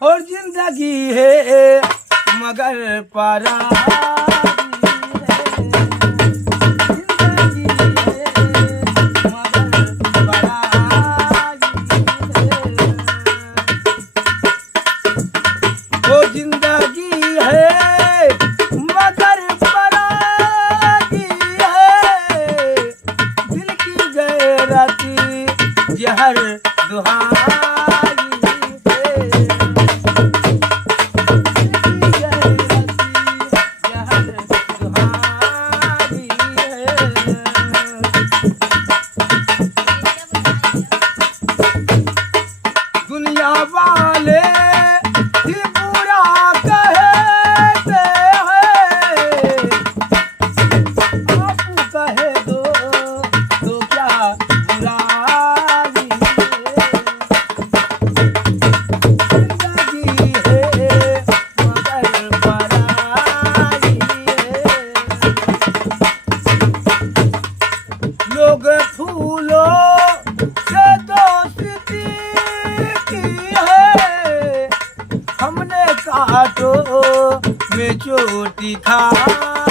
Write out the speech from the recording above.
और जिंदगी है मगर पराई हर दुहाई दुनिया वाले ही बुरा कहते हैं आप कहे दो तो क्या बुरा लोग फूलों से दोस्ती की है हमने कांटों में चोटी खा